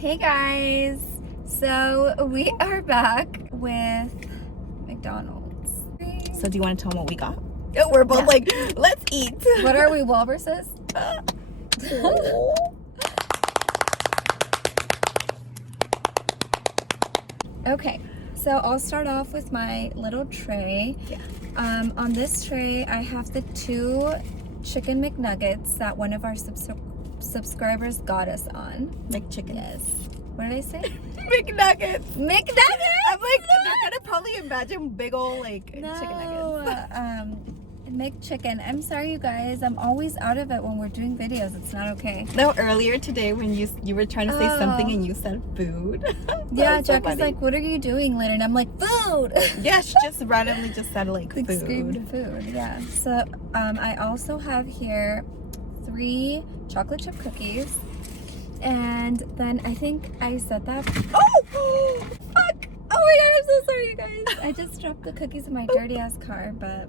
Hey guys, so we are back with McDonald's. So do you want to tell them what we got? Oh, we're both like, let's eat. What are we, walruses? Okay, so I'll start off with my little tray. Yeah. On this tray, I have the 2 chicken McNuggets that one of our subscribers got us on. McChicken. Yes. What did I say? McNuggets. McNuggets! I'm like, they're gonna probably imagine big old chicken nuggets. McChicken. I'm sorry, you guys. I'm always out of it when we're doing videos. It's not okay. No, earlier today when you were trying to say something and you said food. Yeah, Jack was like, "What are you doing, Lynn?" And I'm like, "Food." Yeah, she just randomly just said like food. Screamed food. Yeah. So I also have here 3 chocolate chip cookies, and then I think I said that. Oh, fuck! Oh my god, I'm so sorry, you guys. I just dropped the cookies in my dirty ass car, but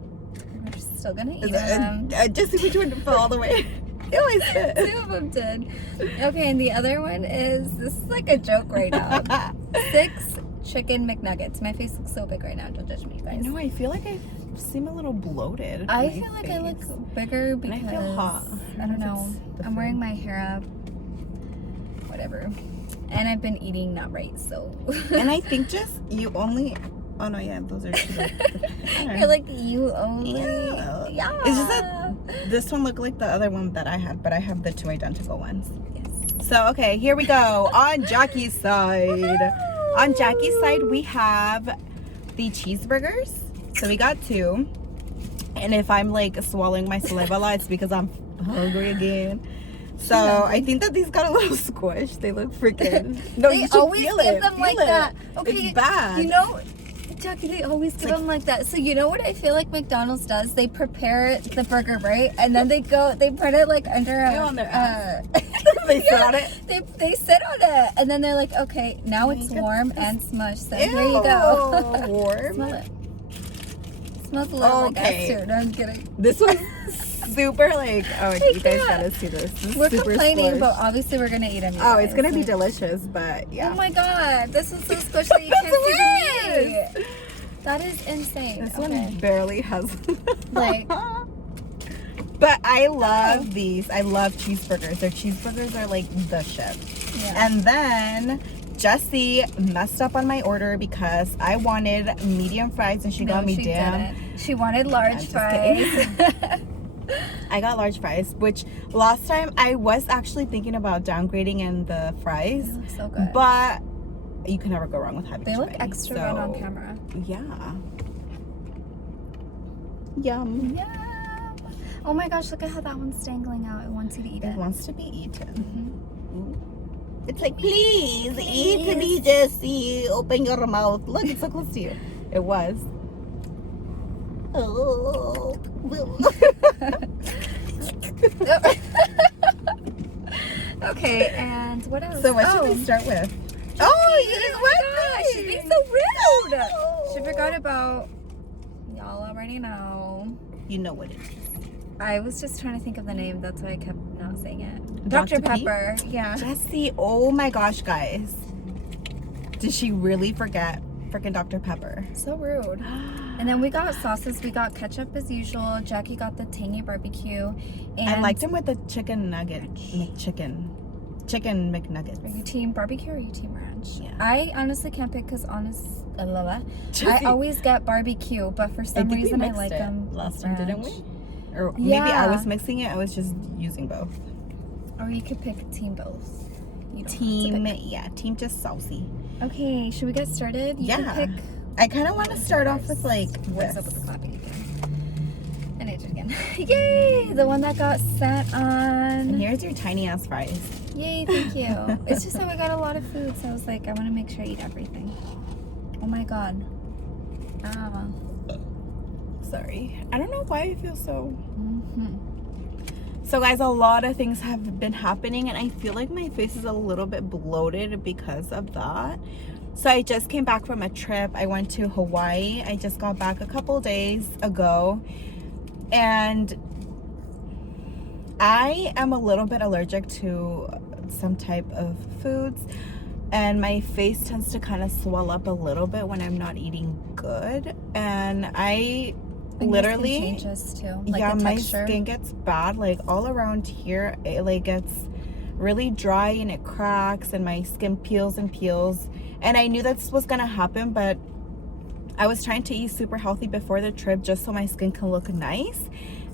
we're still gonna eat them. Just see which one fell all the way. It always fit. 2 of them did. Okay, and the other one is, this is like a joke right now. 6 chicken McNuggets. My face looks so big right now. Don't judge me, you guys. No, I feel like I seem a little bloated. I feel like I look bigger because and I feel hot. I don't know. I'm wearing my hair up. Whatever. And I've been eating not right, so. And I think just you only. Oh no, yeah, those are. You're like, you only. Yeah. It's just that this one looked like the other one that I had, but I have the 2 identical ones. Yes. So okay, here we go on Jackie's side. On Jackie's side, we have the cheeseburgers. So we got 2. And if I'm like swallowing my saliva a lot, it's because I'm hungry again. So I think that these got a little squish. They look freaking. No, they you should always feel give it. them Feel like it. that. Okay, It's bad. You know, Jackie, they always give them like that. So you know what I feel like McDonald's does? They prepare the burger, right? And then they put it like under on their ass. They sit on it. They sit on it, and then they're like, okay, now it's warm and smushed. So here you go. Warm. Smell it. Smells a little like ass too. No, I'm kidding. This one's super like. Oh, you guys gotta see this. We're super complaining, squished. but obviously we're gonna eat them. Oh, it's gonna be delicious, but yeah. Oh my god, this is so squishy that you can't see the meat. That is insane. This one barely has. Like. But I love these. I love cheeseburgers. Their cheeseburgers are like the shit. Yeah. And then Jessie messed up on my order because I wanted medium fries and she got me didn't. She wanted large fries. I got large fries, which last time I was actually thinking about downgrading in the fries. They look so good. But you can never go wrong with having They look chili, extra good on camera. Yeah. Yum. Yeah. Oh my gosh, look at how that one's dangling out. It wants you to eat it. It wants to be eaten. Mm-hmm. It's like, please eat me, Jessie. Open your mouth. Look, it's so close to you. It was. Oh. Okay, and what else? So what should we start with? You just went. She's being so rude. She forgot about. Y'all already know. You know what it is. I was just trying to think of the name. That's why I kept not saying it. Dr. Dr. Pepper. Yeah. Jessie, oh my gosh, guys. Did she really forget freaking Dr. Pepper? So rude. And then we got sauces. We got ketchup as usual. Jackie got the tangy barbecue. And I liked him with the chicken nugget. Chicken McNuggets. Are you team barbecue or are you team ranch? Yeah. I honestly can't pick because I always get barbecue, but for some reason I like them last time, didn't we? Or Yeah. maybe I was mixing it. I was just using both. Or you could pick team both. You don't Team, have to yeah, team just saucy. pick. Okay, should we get started? You can pick. I kind of want to start off with like What is this. up with the clapping again? I need it again. Yay! The one that got sent on. And here's your tiny ass fries. Yay, thank you. It's just that we got a lot of food, so I was like, I want to make sure I eat everything. Oh my god. Ah. Sorry. I don't know why I feel so. Mm-hmm. So guys, a lot of things have been happening and I feel like my face is a little bit bloated because of that. So I just came back from a trip. I went to Hawaii. I just got back a couple days ago. And I am a little bit allergic to some type of foods. and my face tends to kind of swell up a little bit when I'm not eating good, and I literally changes too. Like yeah, the my texture. skin gets bad, like all around here. It like gets really dry and it cracks, and my skin peels and peels. And I knew this was gonna happen, but I was trying to eat super healthy before the trip just so my skin can look nice.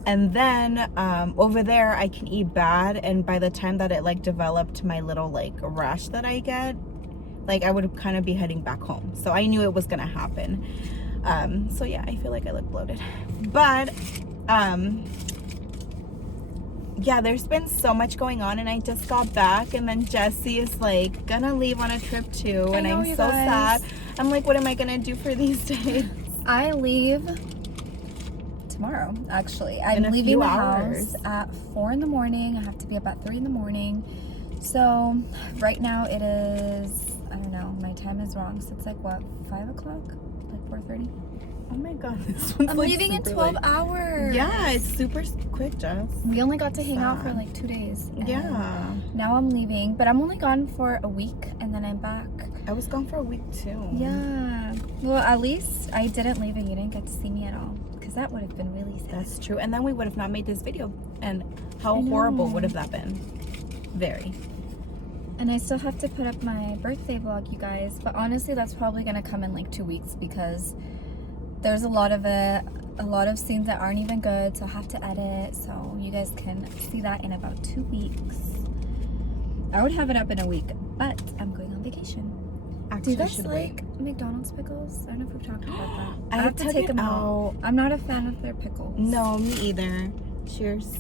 And then over there I can eat bad, and by the time that it like developed my little like rash that I get, like I would kind of be heading back home. So I knew it was gonna happen. So yeah, I feel like I look bloated, but yeah, there's been so much going on, and I just got back, and then Jessie is like gonna leave on a trip too, and I'm so sad. I'm like, what am I gonna do for these days? I leave tomorrow, actually. I'm leaving the house at 4 in the morning. I have to be up at 3 in the morning. So right now it is, I don't know, my time is wrong. So it's like what, 5 o'clock? Like 4:30? Oh my god, this one's I'm like leaving in 12 late. hours. Yeah, it's super quick, Jess. We only got to hang out for like 2 days. Yeah. Now I'm leaving, but I'm only gone for a week and then I'm back. I was gone for a week too. Yeah. Well, at least I didn't leave and you didn't get to see me at all, because that would have been really sad. That's true. And then we would have not made this video. And how horrible would have that been? Very. And I still have to put up my birthday vlog, you guys. But honestly, that's probably gonna come in like 2 weeks, because there's a lot of scenes that aren't even good, so I have to edit. So you guys can see that in about 2 weeks. I would have it up in a week, but I'm going on vacation. Do you guys like McDonald's pickles? I don't know if we've talked about that. I have to take them out. I'm not a fan of their pickles. No, me either. Cheers.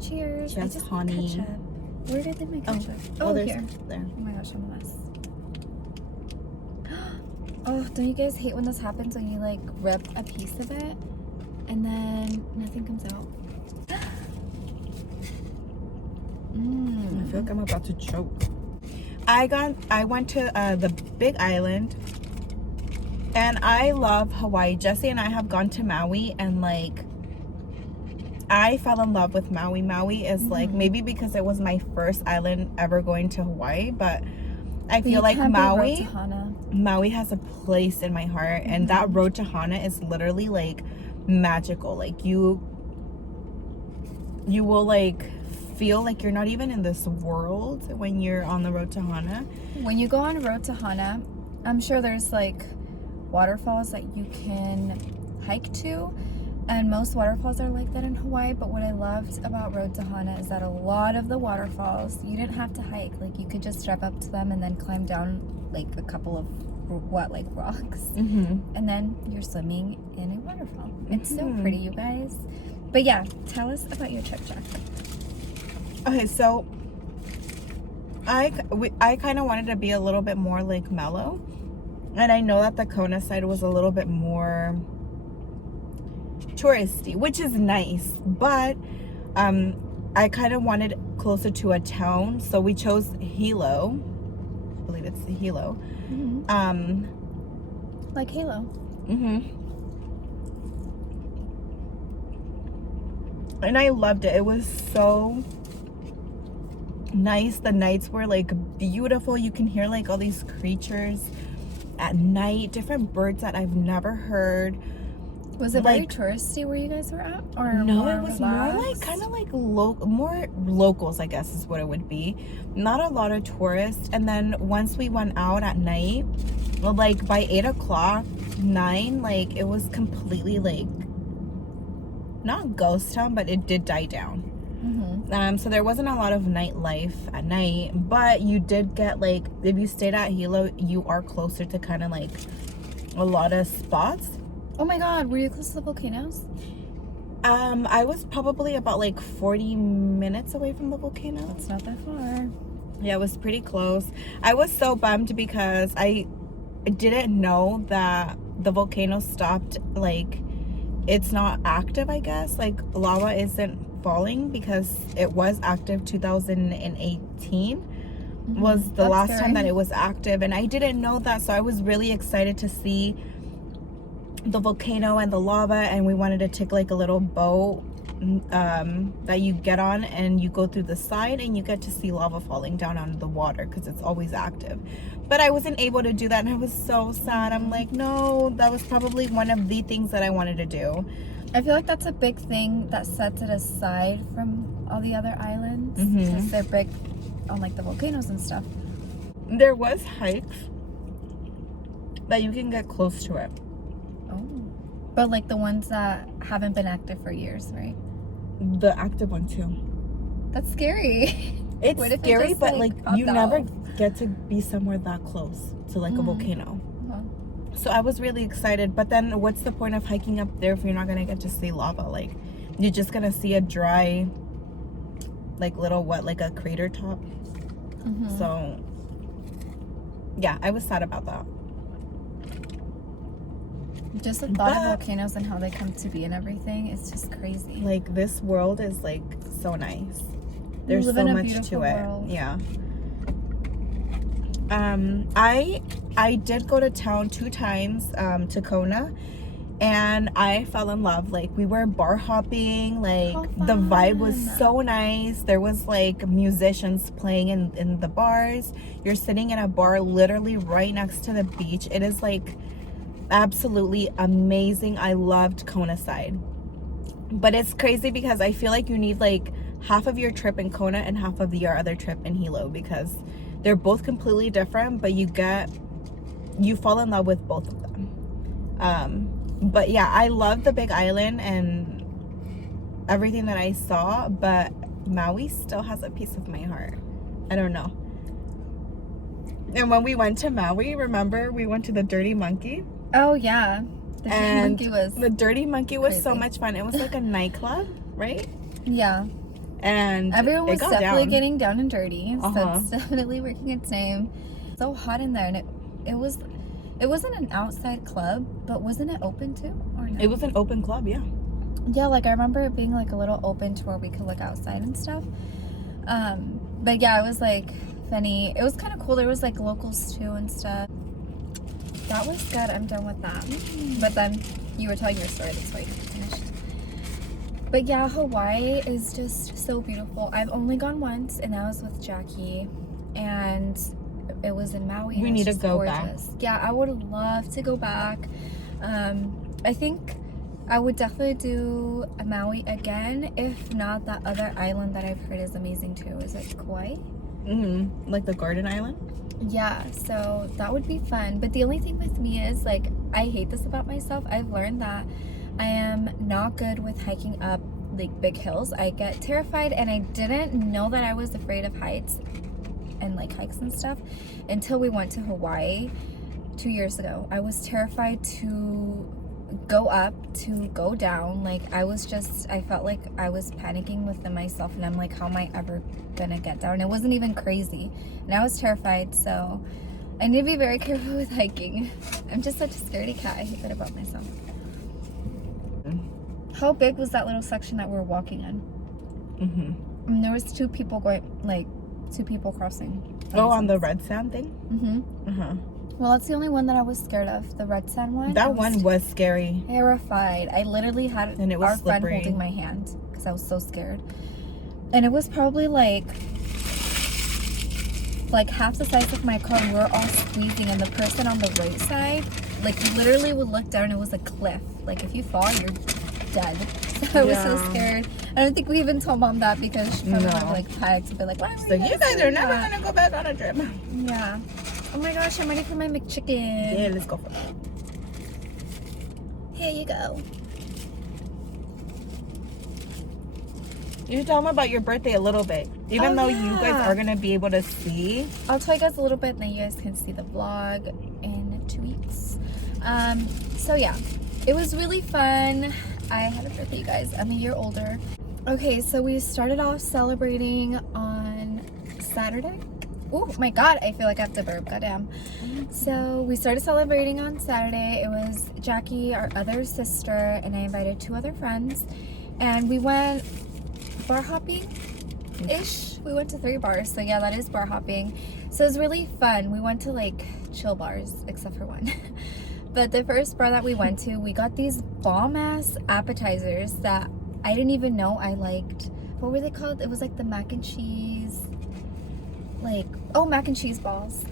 Cheers. Just I just honey. want ketchup. Where did they make ketchup? Oh, here. There. Oh my gosh, I'm a mess. Oh, don't you guys hate when this happens, when you like rip a piece of it and then nothing comes out? I feel like I'm about to choke. I went to the Big Island, and I love Hawaii. Jessie and I have gone to Maui, and like I fell in love with Maui. Maui is like, maybe because it was my first island ever going to Hawaii, but I feel like Maui has a place in my heart, and that road to Hana is literally like magical. Like you will like feel like you're not even in this world when you're on the road to Hana. When you go on road to Hana, I'm sure there's like waterfalls that you can hike to, and most waterfalls are like that in Hawaii. But what I loved about road to Hana is that a lot of the waterfalls you didn't have to hike. Like you could just drive up to them and then climb down like a couple of rocks, and then you're swimming in a waterfall. It's so pretty, you guys. But yeah, tell us about your trip, Jack. Okay, so I kind of wanted to be a little bit more like mellow, and I know that the Kona side was a little bit more touristy, which is nice, but I kind of wanted closer to a town, so we chose Hilo. I believe it's Hilo. Like Halo. And I loved it. It was so nice. The nights were like beautiful. You can hear like all these creatures at night, different birds that I've never heard. Was it like, very touristy where you guys were at? Or no, it was more like kind of like more locals, I guess is what it would be. Not a lot of tourists. And then once we went out at night, well, like by 8 o'clock, 9, like it was completely like not ghost town, but it did die down. So there wasn't a lot of nightlife at night, but you did get like, if you stayed at Hilo, you are closer to kind of like a lot of spots. Oh my god, were you close to the volcanoes? I was probably about like 40 minutes away from the volcano. It's not that far. Yeah, it was pretty close. I was so bummed because I didn't know that the volcano stopped. Like, it's not active, I guess. Like, lava isn't falling, because it was active 2018 was the last time that it was active, and I didn't know that. So I was really excited to see the volcano and the lava, and we wanted to take like a little boat that you get on, and you go through the side and you get to see lava falling down onto the water because it's always active. But I wasn't able to do that, and I was so sad. I'm like, no, that was probably one of the things that I wanted to do. I feel like that's a big thing that sets it aside from all the other islands, because they're big on like the volcanoes and stuff. There was hikes that you can get close to it. Oh. But like the ones that haven't been active for years, right? The active one too. That's scary. It's What if it scary, just, but like, like popped you never out? get to be somewhere that close to like a volcano. Wow. So I was really excited, but then what's the point of hiking up there if you're not gonna get to see lava? Like, you're just gonna see a dry, like little like a crater top. So yeah, I was sad about that. Just the thought of volcanoes and how they come to be and everything, it's just crazy. Like, this world is like so nice. There's live so in a much beautiful to it. world. Yeah. I did go to town 2 times, to Kona, and I fell in love. Like, we were bar hopping, like the vibe was so nice. There was like musicians playing in the bars. You're sitting in a bar literally right next to the beach. It is like absolutely amazing. I loved Kona side, but it's crazy because I feel like you need like half of your trip in Kona and half of your other trip in Hilo, because they're both completely different, but you fall in love with both of them. But yeah, I love the big island and everything that I saw, but Maui still has a piece of my heart. I don't know. And when we went to Maui, remember we went to the Dirty Monkey? Oh yeah, the Dirty Monkey was crazy. so much fun. It was like a nightclub, right? Yeah, and everyone was definitely getting down and dirty, so it's definitely working its name. So hot in there, and it wasn't an outside club, but wasn't it open too, or no? It was an open club, yeah. Yeah, like I remember it being like a little open to where we could look outside and stuff. But yeah, it was like funny. It was kind of cool. There was like locals too and stuff. That was good. I'm done with that. But then you were telling your story, that's why you finished. But yeah, Hawaii is just so beautiful. I've only gone once, and that was with Jackie, and it was in Maui. We need to go back. Yeah, I would love to go back. I think I would definitely do Maui again, if not that other island that I've heard is amazing too. Is it Kauai? Like the Garden Island? Yeah, so that would be fun. But the only thing with me is, like, I hate this about myself. I've learned that I am not good with hiking up like big hills. I get terrified, and I didn't know that I was afraid of heights and like hikes and stuff until we went to Hawaii 2 years ago. I was terrified to go up, to go down. Like, I felt like I was panicking within myself, and I'm like, how am I ever gonna get down? It wasn't even crazy, and I was terrified. So I need to be very careful with hiking. I'm just such a scaredy cat. I hate that about myself. How big was that little section that we were walking in? And there was two people crossing. Oh, on the red sand thing? Well, that's the only one that I was scared of. The red sand one. That one was scary. Terrified. I literally had and it was our friend slippery. holding my hand because I was so scared. And it was probably like half the size of my car, and we were all squeezing, and the person on the right side, like, you literally would look down, it was a cliff. Like, if you fall, you're dead. So I was so scared. I don't think we even told Mom that, because she probably would have like panicked and be like, why are you guys are never gonna go back on a trip. Yeah. Oh my gosh, I'm ready for my McChicken. Yeah, let's go for it. Here you go. You tell them about your birthday a little bit. Even though you guys are gonna be able to see. I'll tell you guys a little bit, and then you guys can see the vlog in 2 weeks. So yeah, it was really fun. I had a birthday, you guys. I'm a year older. Okay, so we started off celebrating on Saturday. Oh my god, I feel like I have to burp, goddamn. So we started celebrating on Saturday. It was Jackie, our other sister, and I invited 2 other friends, and we went bar hopping-ish. We went to 3 bars, so yeah, that is bar hopping. So it was really fun. We went to like chill bars, except for one. But the first bar that we went to, we got these bomb-ass appetizers that I didn't even know I liked, what were they called? It was like the mac and cheese, like, oh, mac and cheese balls.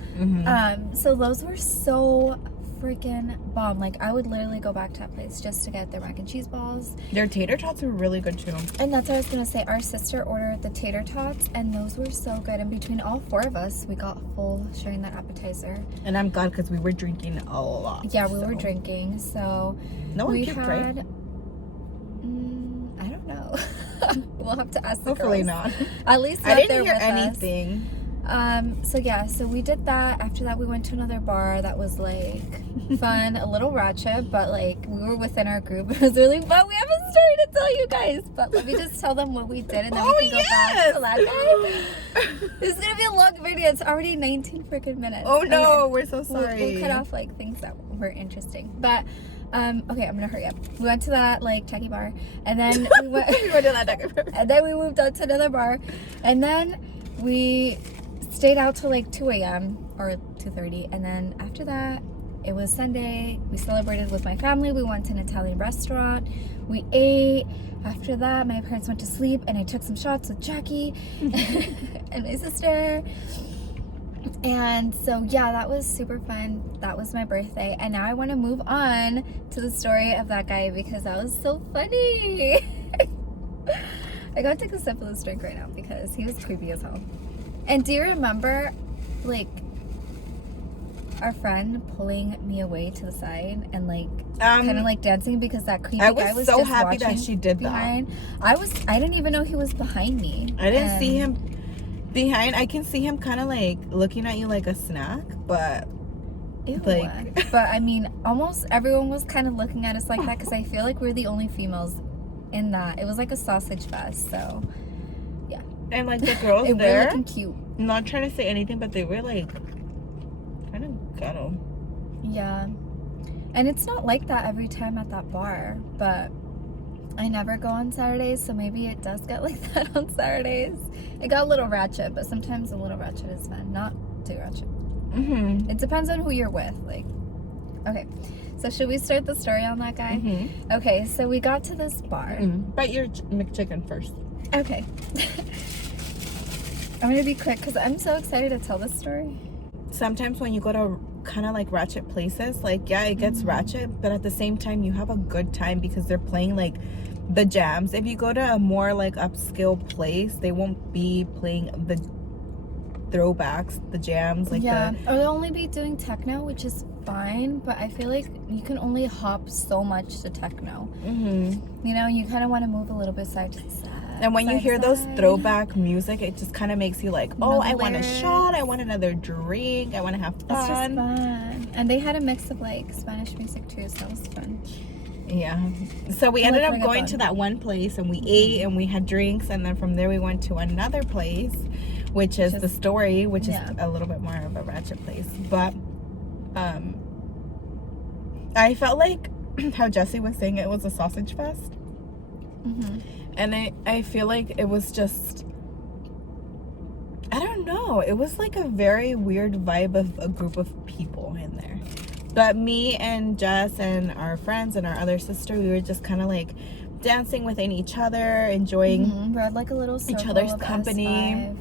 So those were so freaking bomb. Like, I would literally go back to that place just to get their mac and cheese balls. Their tater tots were really good too. And that's what I was gonna say. Our sister ordered the tater tots, and those were so good. And between all 4 of us, we got full sharing that appetizer. And I'm glad because we were drinking a lot. Yeah, we were drinking. So no one we puked, had. right? I don't know. We'll have to ask the Hopefully girls. not. At least I not didn't there hear with anything. So yeah, so we did that. After that, we went to another bar that was like fun, a little ratchet, but like we were within our group. It was really fun. We have a story to tell you guys, but let me just tell them what we did, and then we can go back to that guy. This is gonna be a long video. It's already 19 freaking minutes. Oh no, anyway, we're so sorry. We'll cut off like things that were interesting, but. Okay, I'm gonna hurry up. We went to that like techie bar, and then we went. We went to that techie bar. And then we moved on to another bar, and then we stayed out till like 2 a.m. or 2:30, and then after that, it was Sunday. We celebrated with my family. We went to an Italian restaurant. We ate. After that, my parents went to sleep, and I took some shots with Jackie and my sister. And so yeah, that was super fun. That was my birthday, and now I want to move on to the story of that guy because that was so funny. I gotta take a sip of this drink right now because he was creepy as hell. And do you remember like our friend pulling me away to the side and like kind of like dancing because that creepy guy was so just happy that she did behind. that. I didn't even know he was behind me. I didn't see him behind. I can see him kind of like looking at you like a snack, but Ew. like but I mean, almost everyone was kind of looking at us like that because I feel like we're the only females in that. It was like a sausage fest, so yeah. And like the girls it there, were looking cute. I'm not trying to say anything, but they were like kind of ghetto. Yeah, and it's not like that every time at that bar, but I never go on Saturdays, so maybe it does get like that on Saturdays. It got a little ratchet, but sometimes a little ratchet is fun, not too ratchet. It depends on who you're with. Like, okay, so should we start the story on that guy? Okay, so we got to this bar. Bite your McChicken first. Okay. I'm gonna be quick because I'm so excited to tell this story. Sometimes when you go to kind of like ratchet places, like yeah, it gets ratchet, but at the same time you have a good time because they're playing like the jams. If you go to a more like upscale place, they won't be playing the throwbacks, the jams, like or they'll only be doing techno, which is fine, but I feel like you can only hop so much to techno. You know, you kind of want to move a little bit side to side. And when you hear those throwback music, it just kind of makes you like, oh, I want a shot, I want another drink, I want to have fun. It's just fun. And they had a mix of like Spanish music too, so that was fun. Yeah. So we ended up going to that one place, and we ate and we had drinks, and then from there we went to another place, which is the Story, which is a little bit more of a ratchet place. But I felt like how Jessie was saying it was a sausage fest. And I feel like it was just, I don't know, it was like a very weird vibe of a group of people in there. But me and Jess and our friends and our other sister, we were just kind of like dancing within each other, enjoying we had like a little each other's company.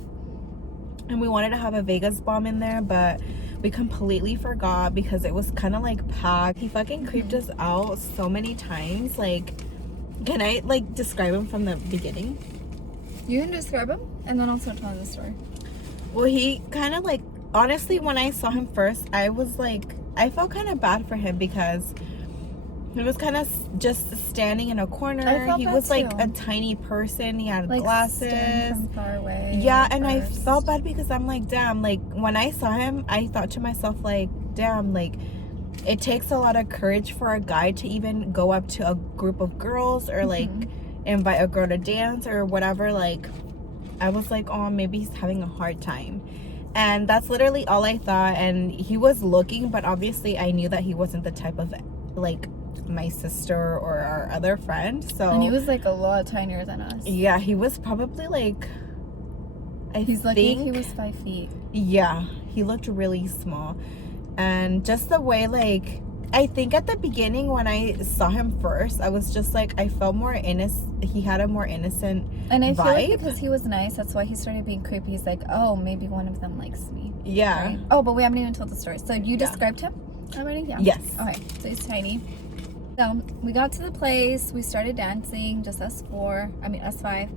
And we wanted to have a Vegas bomb in there, but we completely forgot because it was kind of like packed. He fucking creeped us out so many times. Like, can I like describe him from the beginning? You can describe him and then also tell the story. Well, he kind of like, honestly, when I saw him first, I was like, I felt kind of bad for him because he was kind of just standing in a corner. He was like a tiny person. He had like glasses from far away. Yeah, and I felt bad because I'm like, damn, like when I saw him, I thought to myself like, damn, like it takes a lot of courage for a guy to even go up to a group of girls or like invite a girl to dance or whatever. Like I was like, oh, maybe he's having a hard time. And that's literally all I thought. And he was looking, but obviously I knew that he wasn't the type of like my sister or our other friend. So and he was like a lot tinier than us. Yeah, he was probably like, He's lucky he was 5 feet. Yeah, he looked really small. And just the way like I think at the beginning when I saw him first, I was just like, I felt more innocent. He had a more innocent And I feel like vibe. because he was nice, that's why he started being creepy. He's like, oh, maybe one of them likes me. Yeah. Right? Oh, but we haven't even told the story. So you described him already? Yeah. Yes. Okay, so he's tiny. So we got to the place, we started dancing, just us five.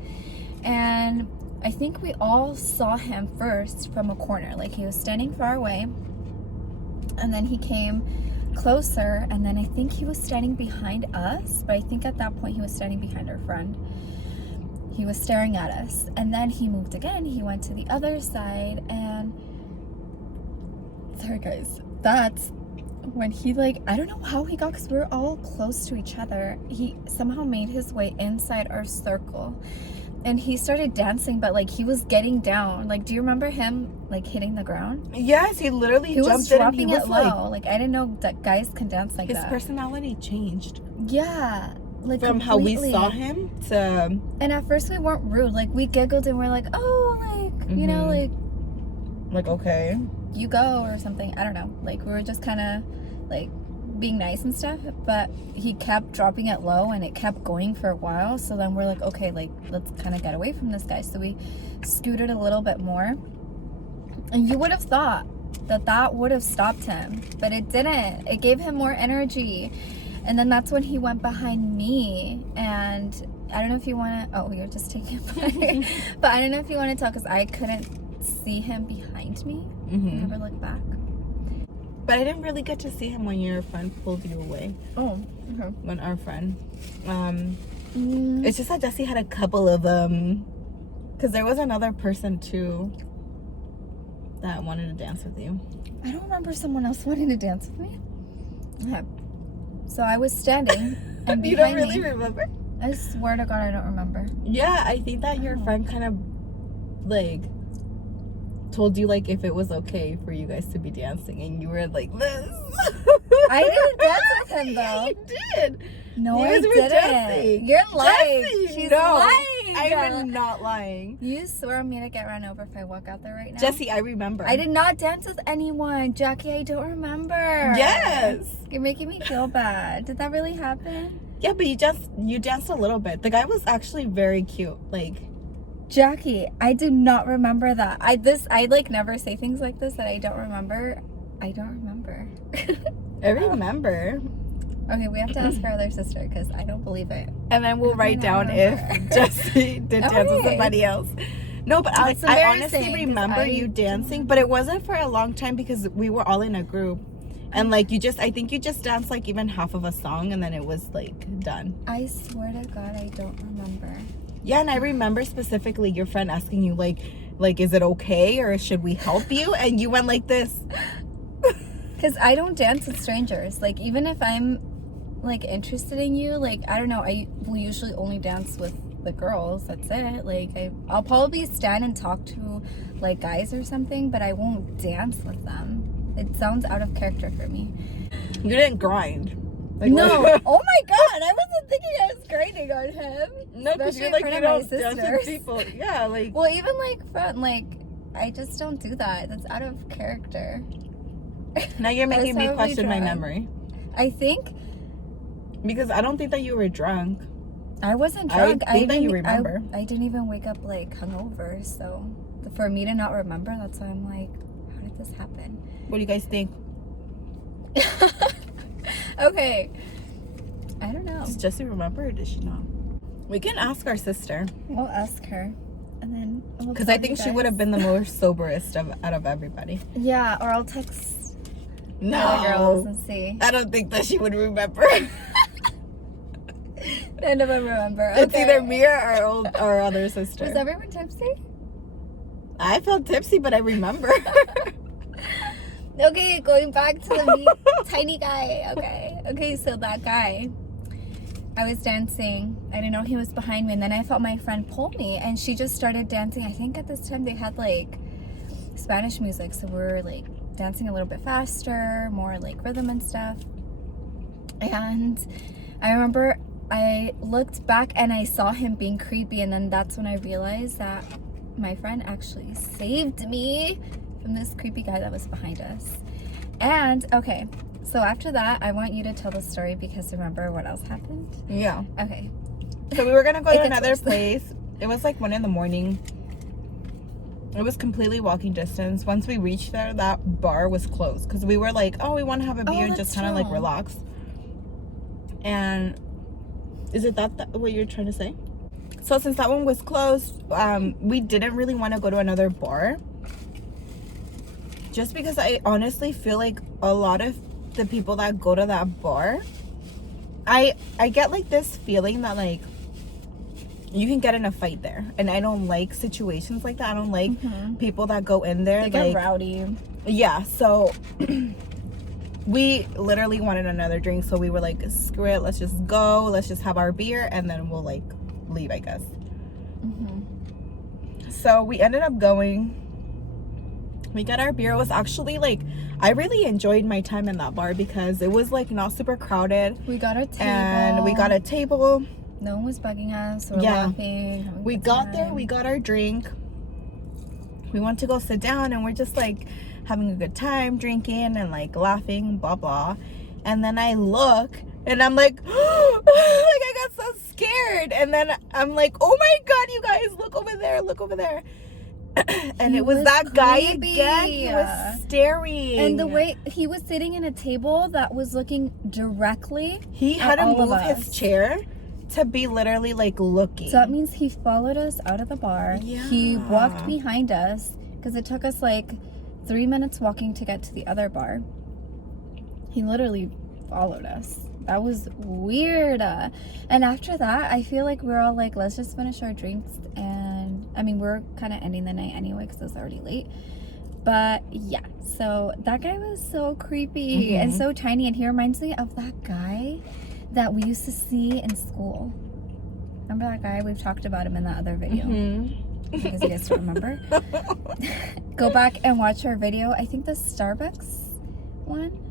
And I think we all saw him first from a corner. Like he was standing far away. And then he came closer, and then I think he was standing behind us, but I think at that point he was standing behind our friend. He was staring at us, and then he moved again. He went to the other side, and sorry guys, that's when he I don't know how he got, because we were all close to each other. He somehow made his way inside our circle, and he started dancing, but he was getting down. Do you remember him hitting the ground? Yes, he literally He was jumped in and dropping he was it low. I didn't know that guys can dance like his that. personality changed. Yeah. From how we saw him to... And at first we weren't rude. We giggled and we're like, oh, you know, okay. You go or something. I don't know. We were just kind of being nice and stuff. But he kept dropping it low and it kept going for a while. So then we're like, okay, let's kind of get away from this guy. So we scooted a little bit more. And you would have thought that would have stopped him. But it didn't. It gave him more energy. And then that's when he went behind me, and I don't know if you want to, you're just taking a photo. But I don't know if you want to tell, because I couldn't see him behind me. Never looked back. But I didn't really get to see him when your friend pulled you away. Oh, okay. When our friend. It's just that Jesse had a couple of because there was another person too that wanted to dance with you. I don't remember someone else wanting to dance with me. Okay. So I was standing, and You behind don't really me, remember? I swear to God, I don't remember. Yeah, I think that your friend kind of told you if it was okay for you guys to be dancing, and you were like this. I didn't dance with him though. Yeah, you did. No, You I guys were didn't. Jesse. You're lying. Jesse, She's no, lying. I am not lying. You swear on me to get run over if I walk out there right now? Jesse, I remember. I did not dance with anyone. Jackie, I don't remember. Yes. You're making me feel bad. Did that really happen? Yeah, but you danced a little bit. The guy was actually very cute. Jackie, I do not remember that. I never say things like this that I don't remember. I don't remember. I remember. Okay, we have to ask our other sister, because I don't believe it. And then we'll write down if Jesse did dance with Okay. somebody else. No, but I That's honestly embarrassing, 'cause remember I you dancing, but it wasn't for a long time because we were all in a group. And I think you just danced even half of a song, and then it was done. I swear to God, I don't remember. Yeah, and I remember specifically your friend asking you is it okay or should we help you? And you went like this. Because I don't dance with strangers. Even if I'm interested in you, I don't know, I will usually only dance with the girls. That's it. I'll probably stand and talk to guys or something, but I won't dance with them. It sounds out of character for me. You didn't grind. No. Oh my God, I wasn't thinking I was grinding on him. No, because Especially you're in front you of my don't dance with sisters. people. Yeah, Well, even front, I just don't do that. That's out of character. now you're making me That's how we question my drive. memory. I think Because I don't think that you were drunk. I wasn't drunk. I think that you remember. I didn't even wake up hungover. So for me to not remember, that's why I'm how did this happen? What do you guys think? Okay. I don't know. Does Jessie remember or does she not? We can ask our sister. We'll ask her, and then Because I think she would have been the most soberest out of everybody. Yeah, or I'll text the No. girls and see. I don't think that she would remember. None of them remember. It's Okay. either me or our other sister. Was everyone tipsy? I felt tipsy, but I remember. Okay, going back to the tiny guy. Okay, so that guy, I was dancing. I didn't know he was behind me, and then I felt my friend pull me, and she just started dancing. I think at this time they had Spanish music, so we were dancing a little bit faster, more rhythm and stuff. And I remember I looked back and I saw him being creepy, and then that's when I realized that my friend actually saved me from this creepy guy that was behind us. And okay, So after that, I want you to tell the story because remember what else happened? Yeah. Okay. So we were gonna go It to gets another worse. place. It was like 1 a.m. It was completely walking distance. Once we reached there, that bar was closed because we were like, oh, we want to have a beer and just that's kind of like true. relax. And is it that what you're trying to say? So since that one was closed, we didn't really want to go to another bar. Just because I honestly feel like a lot of the people that go to that bar, I get like this feeling that like you can get in a fight there, and I don't like situations like that. I don't like people that go in there They get like rowdy. yeah. So we literally wanted another drink, so we were like, screw it, let's just go, let's just have our beer and then we'll like leave, I guess. So we ended up going. We got our beer. It was actually like, I really enjoyed my time in that bar because it was like not super crowded. We got a table. And we got a table. No one was bugging us. We were Yeah. laughing. having a We good got there, time. we got our drink. We went to go sit down and we're just like having a good time drinking and like laughing, blah blah. And then I look and I'm like, like I got so scared. And then I'm like, oh my god, you guys, look over there, look over there. And He it was was that guy creepy. again. He was staring. And the way he was sitting in a table that was looking directly he at had to all of move his us. chair to be literally like looking. So that means he followed us out of the bar. He Yeah. walked behind us because it took us like 3 minutes walking to get to the other bar. He literally followed us. That was weird. And after that, I feel like we're all like, let's just finish our drinks. And I mean, we're kind of ending the night anyway because it was already late. But yeah, so that guy was so creepy and so tiny. And he reminds me of that guy that we used to see in school. Remember that guy? We've talked about him in that other video. Because you guys don't remember. Go back and watch our video. I think the Starbucks one.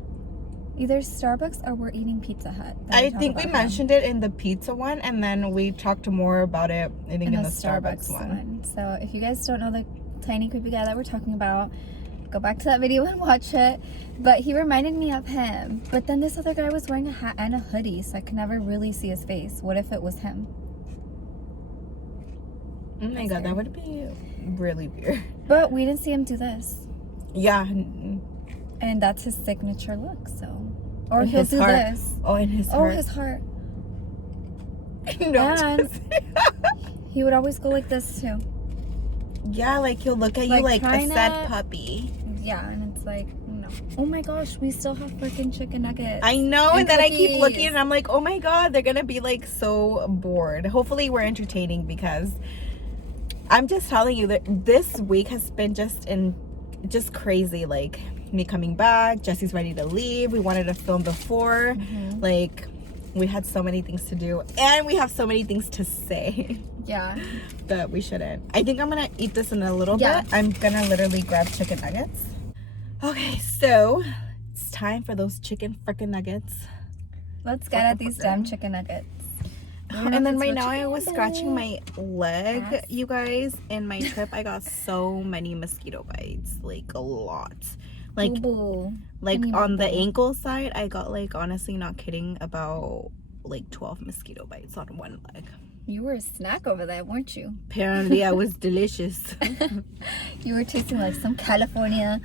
Either Starbucks or we're eating Pizza Hut. I think we mentioned it in the pizza one, and then we talked more about it, I think, in the Starbucks one. So if you guys don't know the tiny creepy guy that we're talking about, go back to that video and watch it. But he reminded me of him. But then this other guy was wearing a hat and a hoodie, so I could never really see his face. What if it was him? Oh my god, that would be really weird. But we didn't see him do this. Yeah. And that's his signature look, so. Or In he'll his do heart. this. Oh, in his Oh, heart. his heart. No, And he would always go like this too. yeah, like he'll look at you Like like a trying sad to- puppy. Yeah, and it's like, no. Oh my gosh, we still have freaking chicken nuggets. I know, and then I keep cookies. looking and I'm like, oh my god, they're gonna be like so bored. Hopefully we're entertaining, because I'm just telling you that this week has been just crazy. Like, me coming back, Jesse's ready to leave. We wanted to film before. Like, we had so many things to do, and we have so many things to say. Yeah. But we shouldn't. I think I'm gonna eat this in a little Yeah. bit. I'm gonna literally grab chicken nuggets. Okay, so it's time for those chicken frickin' nuggets. Let's get at these damn chicken nuggets. And then right now I was scratching my leg, you guys. In my trip, I got so many mosquito bites, like a lot. Like Boo-boo. like I mean, on the boo-boo. ankle side, I got, like, honestly not kidding, about like 12 mosquito bites on one leg. You were a snack over there, weren't you? Apparently I was delicious. You were tasting like some California.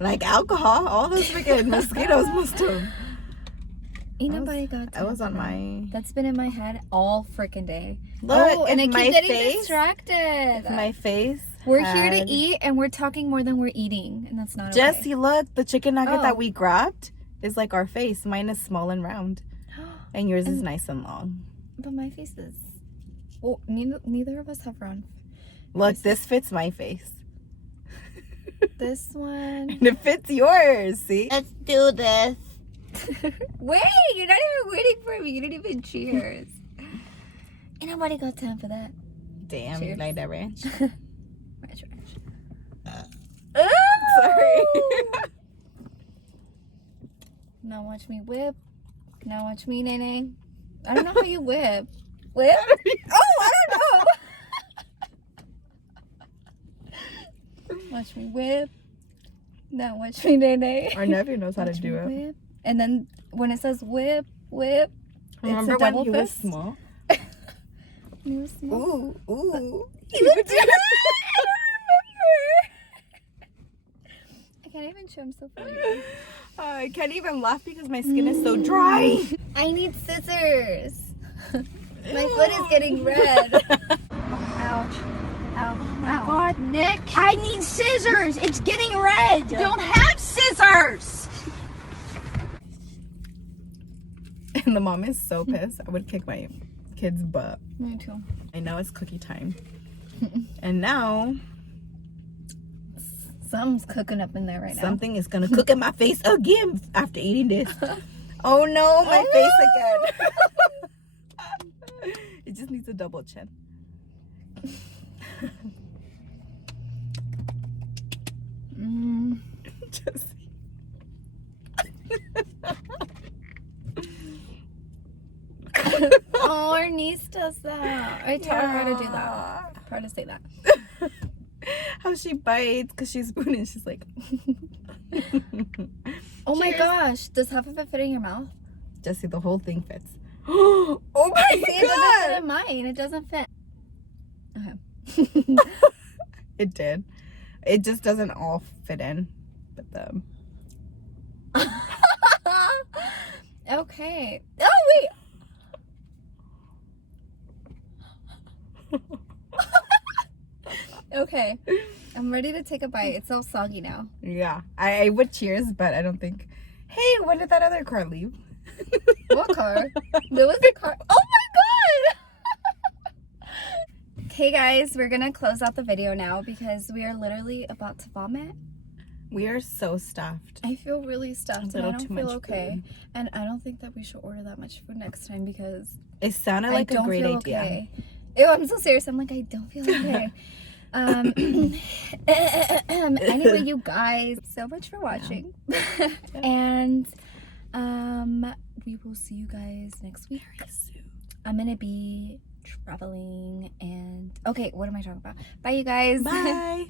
Like alcohol, all those freaking mosquitoes must have. Ain't nobody got I was time on for that. my That's been in my head all freaking day. Look, and I if keep my getting face- distracted. my face. We're here to had- eat and we're talking more than we're eating, and that's not okay. Jesse, look, the chicken nugget Oh. that we grabbed is like our face. Mine is small and round, and yours is nice and long. But my face is. Well, neither of us have round. Look, this fits my face. This one. And it fits yours, see? Let's do this. Wait, you're not even waiting for me. You didn't even cheers. Ain't nobody got time for that. Damn, Cheers. you like that ranch? Ranch. Sorry. Now watch me whip. Now watch me, Nene. I don't know how you whip. Whip? Oh, I don't know. Watch me whip. Now watch me, Nene. Our nephew knows how to Watch do me it. whip. And then when it says whip, whip, Remember it's a double when he was fist. small? He was small. Ooh. He would do that. I don't remember. I can't even show him so funny. I can't even laugh because my skin is so dry. I need scissors. My foot is getting red. Ouch. Ow. Ow. God, Nick, I need scissors. It's getting red. You don't have scissors. And the mom is so pissed. I would kick my kid's butt. Me too. I know it's cookie time. And now Something's cooking up in there right now. something is gonna cook in my face again after eating this. Oh no, my face again. It just needs a double chin. Just Oh, our niece does that. I taught her to do that. Her to say that. how she bites because she's spooning. She's like, Oh my Cheers. gosh. Does half of it fit in your mouth? Jesse, the whole thing fits. Oh my See, it doesn't fit god! in mine. It doesn't fit. Okay. It did. It just doesn't all fit in. But the Okay. Oh, wait. Okay. I'm ready to take a bite. It's all soggy now. yeah, I would cheers, but I don't think. Hey, when did that other car leave? What car? There was a car. Oh my god! Okay, guys, we're gonna close out the video now because we are literally about to vomit. We are so stuffed. I feel really stuffed and I little don't too feel much okay. food. And I don't think that we should order that much food next time because It sounded like I a don't great feel idea. okay. Ew, I'm so serious. I'm like, I don't feel okay. Anyway, you guys, so much for watching. And we will see you guys next week. I'm gonna be traveling and okay, what am I talking about? Bye, you guys. Bye.